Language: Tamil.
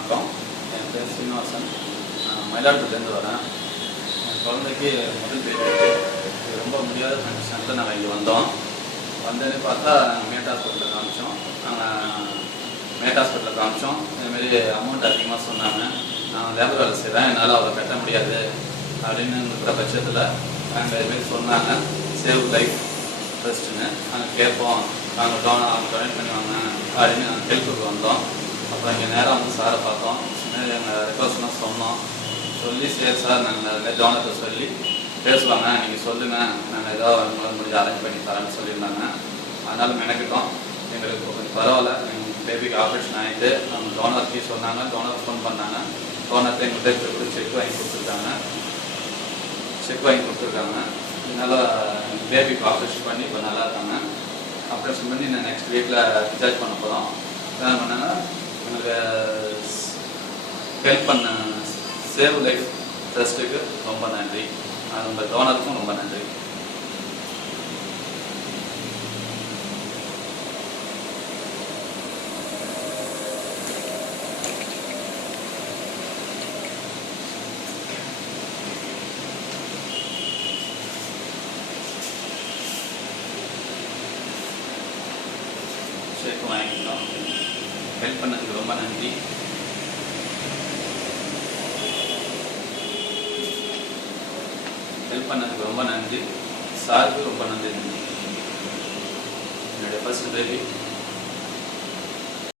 வணக்கம். என் பேர் சீனிவாசன். நான் மயிலாடுதுறையிலேருந்து வரேன். என் குழந்தைக்கு முதல் பேபி இது ரொம்ப முடியாத கண்டிஷனில் நாங்கள் இங்கே வந்தோம். வந்தோடனே பார்த்தா மேட் ஹாஸ்பிட்டலில் காமிச்சோம். இதுமாரி அமௌண்ட் அதிகமாக சொன்னாங்க. நான் லேபர் வேலை செய்கிறேன், என்னால் அவரை கட்ட முடியாது அப்படின்னு இருக்கிற பட்சத்தில் நாங்கள் இதுமாரி சொன்னாங்க. சேவ் லைஃப் ட்ரஸ்ட்டுன்னு நாங்கள் கேட்போம், அவங்க டொனேட் பண்ணுவாங்க அப்படின்னு நாங்கள் ஹெல்ப்புக்கு வந்தோம். அப்புறம் இங்கே நேராக வந்து சாரை பார்த்தோம். எங்கள் ரெக்வஸ்ட்லாம் சொன்னோம். சொல்லி சரி சார் நாங்கள் டோனர்கிட்ட சொல்லி பேசுவாங்க, நீங்கள் சொல்லுங்கள், நாங்கள் ஏதோ உங்களால் முடிஞ்ச அரேஞ்ச் பண்ணி தரேன்னு சொல்லியிருந்தாங்க. அதனால் மெனக்கிட்டோம். எங்களுக்கு கொஞ்சம் பரவாயில்ல. எங்கள் பேபிக்கு ஆப்ரேஷன் ஆகிட்டு அவங்க டோனருக்கு சொன்னாங்க. டோனர் ஃபோன் பண்ணாங்க. டோனர்கிட்ட எங்கள்கிட்ட கூட செக் வாங்கி கொடுத்துருக்காங்க. இதனால் பேபிக்கு ஆப்ரேஷன் பண்ணி இப்போ நல்லா இருக்காங்க. ஆப்ரேஷன் பண்ணி நான் நெக்ஸ்ட் வீக்கில் டிஸ்சார்ஜ் பண்ண போகிறோம். என்ன பண்ணாங்க, எனக்கு ஹெல்ப் பண்ண சேவ் லைஃப் ட்ரஸ்ட்டுக்கு ரொம்ப நன்றி. உங்கள் டோனருக்கும் ரொம்ப நன்றி. ஷேக் வாங்கிட்டோம். ஹெல்ப் பண்ணதுக்கு ரொம்ப நன்றி. சாருக்கு ரொம்ப நன்றி. என்னுடைய ஃபர்ஸ்ட் பேபி